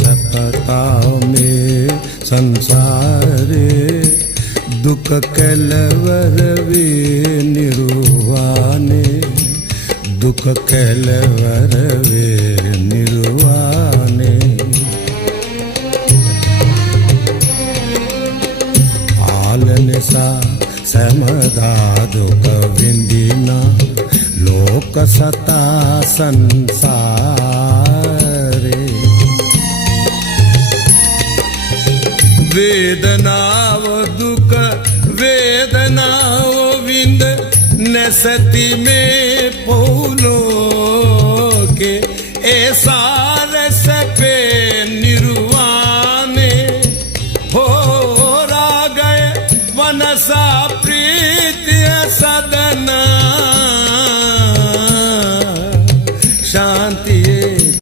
सतता में संसारे दुख केलवर वे निर्वाणे दुख केलवर वे निर्वाणे आलनिसा समदा दुख विंदिना लोक सता संसारे वेदनाव दुख वेदनाव विंद नसती में पोलो के ऐसा रस पे